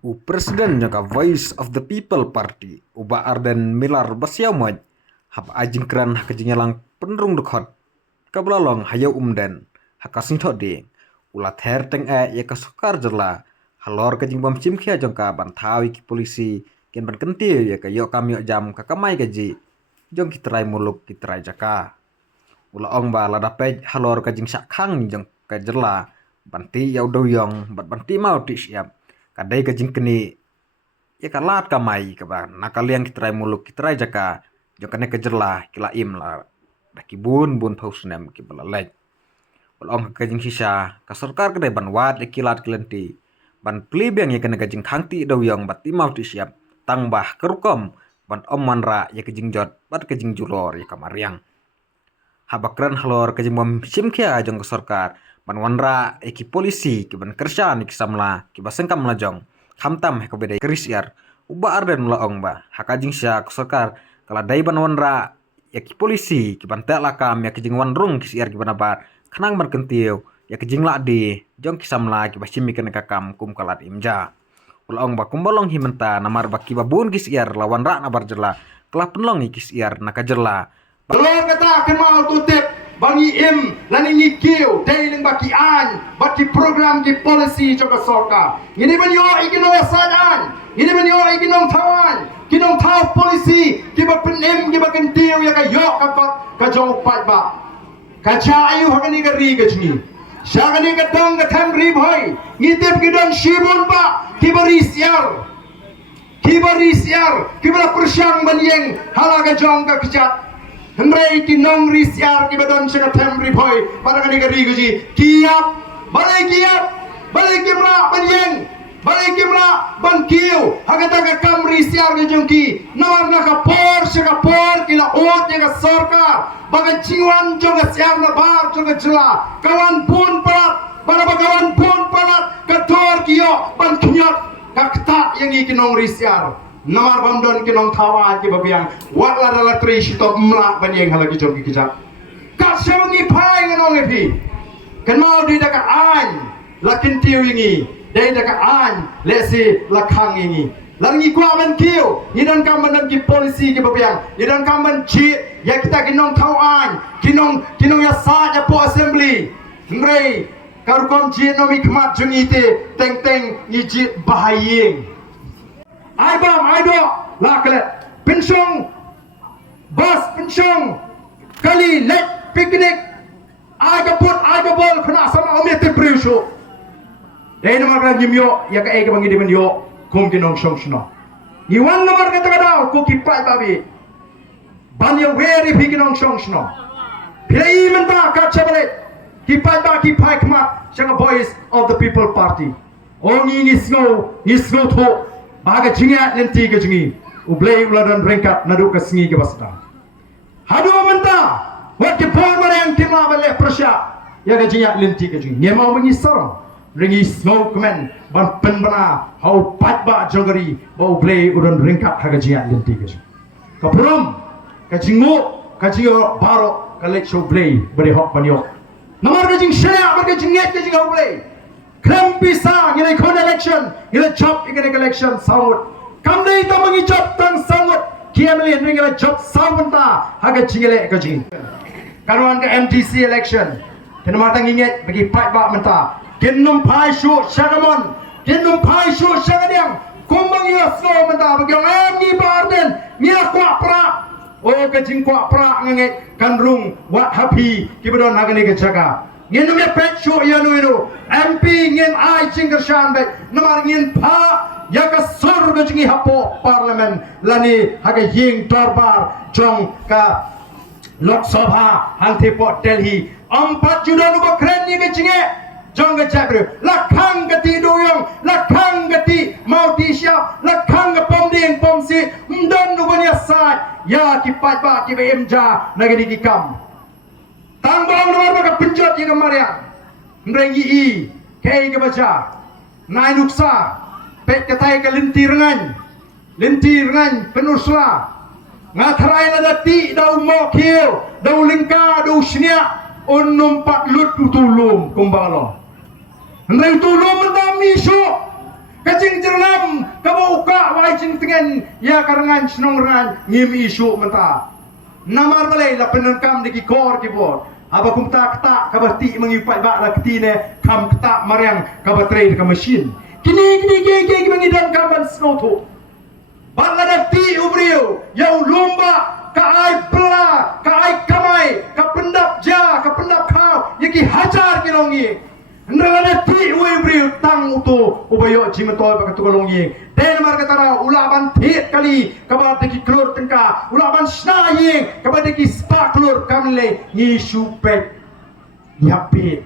Presiden jangka Voice of the People Party uba Arden Milar Basiamoj hab ajingkran hakajinyalang penrung dekhot kablalong hayau umden hakasing thodi ulat her teng ya kasukar jela halor kajing bom chimkhia jangka bantawi ki polisi ken ban kentil ya kayo kamyo jam kakamai gaji jong kitrai muluk kitrai jaka ula ong ba lada pej halor kajing sakhang jong kajela banti yau doyong bat banti mau ti siap kadai kajing keni ya kalat kamai kaban nakaliang kitrai muluk kitrai jaka jokane kejerlah kila im la dakibun bun pausnem ki balalaj bolong kajing sisa ka sarkar kedai ban wat kilat kelenti ban plibeng ya kene kajing khangti doyong bat timau ti siap tangbah kerukom ban omanra ya kajing jot bat kajing julor ya kamariang habakran halor kajing mom simkhia jong ka sarkar ban wanra eki polisi ki ban kersan ki samla ki basengkam lajong khamtam he kobedai krisyar uba arden laong ba hakajing sya sarkar kala dai ban wanra eki polisi ki ban ta lakam ya kijing wanrung ki siar ki banabar khanang ban kentiu ya kijing la di jong ki samla ki basimi ken kakam kum kalat imja ulaong ba kumbalong himenta namar baki babun ki siar lawan ra nabar jela kala penlong ki siar nakajerla Belum kata kemau tutip bagi im lan ini kiu dailing baki an baki program di polisi juga sorka. Ini benyo ikinong sadan. Ini benyo ikinong tawan. Kinong tahu polisi kiba penim kiba kentiu ya kayo kakot kajong pat ba. Kaca ayu hakani kari kajni. Syakani kadong katam ribhoy. Ngitip kidon shibun ba kiba risiar. Kiba risiar kiba persyang banyeng halaga jong kakjat. Hendrai kinong risiar ki badon sega temri boy pada kani gari guji kiap balik kimra banjeng balik kimra bangkiu hagata ka kam risiar ki jongki nawar na ka por sega por kila ot ya sarkar bagan cingwan jonga siang na bar jonga jela kawan pun parat para bagawan pun parat kator kiyo ban kinyot kakta yang ikinong risiar namar bamdon kinong tawa ki babiang wat la dala tri shitop mla banyeng halagi jom ki kijak ka sewengi pai nganong epi kenau di daka an lakin tiu ingi dai daka an lesi lakhang ingi langi kwa man kiu idan kaman ki polisi ki babiang idan kaman chi ya kita kinong tawan kinong ya sa ya po assembly ngrei karukom chi no mi khmat jungite teng teng iji bahayeng Aibam, aido, laklet, pensong, bas, pensong, kali, lek, piknik, aga put, aga bol, kena sama omnya tempriu show. Dahil naman ka nyimyo, ya ka ega bangi di yo, kum kinong syong syno. Iwan naman ka tagadao, kukipay babi, banya weri pikinong syong syno. Pilai menta kaca balik, kipay kmat, siyang voice of the people party. Ongi nisgo to, baga jingat lenti ke jingi ublei uladan rengkat nadu ke sengi ke basda hadu menta wat ke por yang timla bale persya ya ke jingat lenti ke jingi nyemau mengisar ringi snow kemen ban penbana hau patba jogari ba ublei udan rengkat haga jingat lenti ke jingi kaprum ke jingo baro ke lek show blei beri hok banyok namar ke jing syria bar ke jingat ke jingi ublei Krem pisang, ini kon election, ini job, ini election sahut. Kami itu mengijab tang sahut. Kiam lihat ini job sahut ta, haga cingele kajing. Karuan ke MTC election, kena matang ingat bagi pat bak menta. Kenum pai show syagamon, kenum pai show syagadiang. Kumbang ia slow menta bagi orang ni barden, ni kuat perak. Oh kajing kuat perak ngenget kandrung wat happy kibadon haga ni kejaga. Ngin me pet show ya no MP ngin ai jingger shan be namar ngin pa ya ka sor be jingi hapo parliament lani haga ying darbar jong ka lok sabha hanti po Delhi 4 juta nu bakren ni ke jinge jong ke jabru lakhang gati doyong lakhang gati mau ti siap lakhang ga pomding pomsi mdon nu banya sa ya ki pat ba ki be imja nagadi ki kam Tangbang nomor baka penjot ya kemarian Mrengi i Kei ke baca Nai nuksa Pet ketai ke lintir ngan penusla Ngatarai na dati Dau mokil Dau lingka Dau siniak Unum pat lut utulum Kumbalo Mreng utulum Mendami syuk Kacing jernam kabo uka wai jing tengen ya karangan senong ran ngim isu menta. Namar balai la penenkam di kor kibor. Aba kumta kata kabati mengipai bak la ketine kam kata mariang kabatrai ka mesin. Kini mengidam kaban snoto. Bala dati ubriu yau lomba ka ai bela ka ai kamai ka pendap ja ka pendap kau yaki hajar kilongi. Nrala ti ubriu tang uto ubayo jimetol ka tukolongi. Den mar katara ulaban thiet kali kabat ki klor tengka ulaban snaye kabat ki spa klor kamle ni supek yapi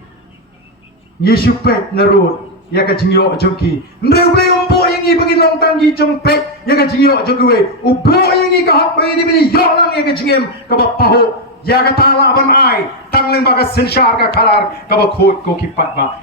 ni supek narut ya ka jingyo joki ndre ble umbo yang i bagi long tang gi jongpek ya ka jingyo joki we ubo yang i ka hak bagi ni bini yo lang ya ka jingem ka ba paho ya ka tala ban ai tang leng ba ka senshar ka kalar ka ba khot ko ki pat ba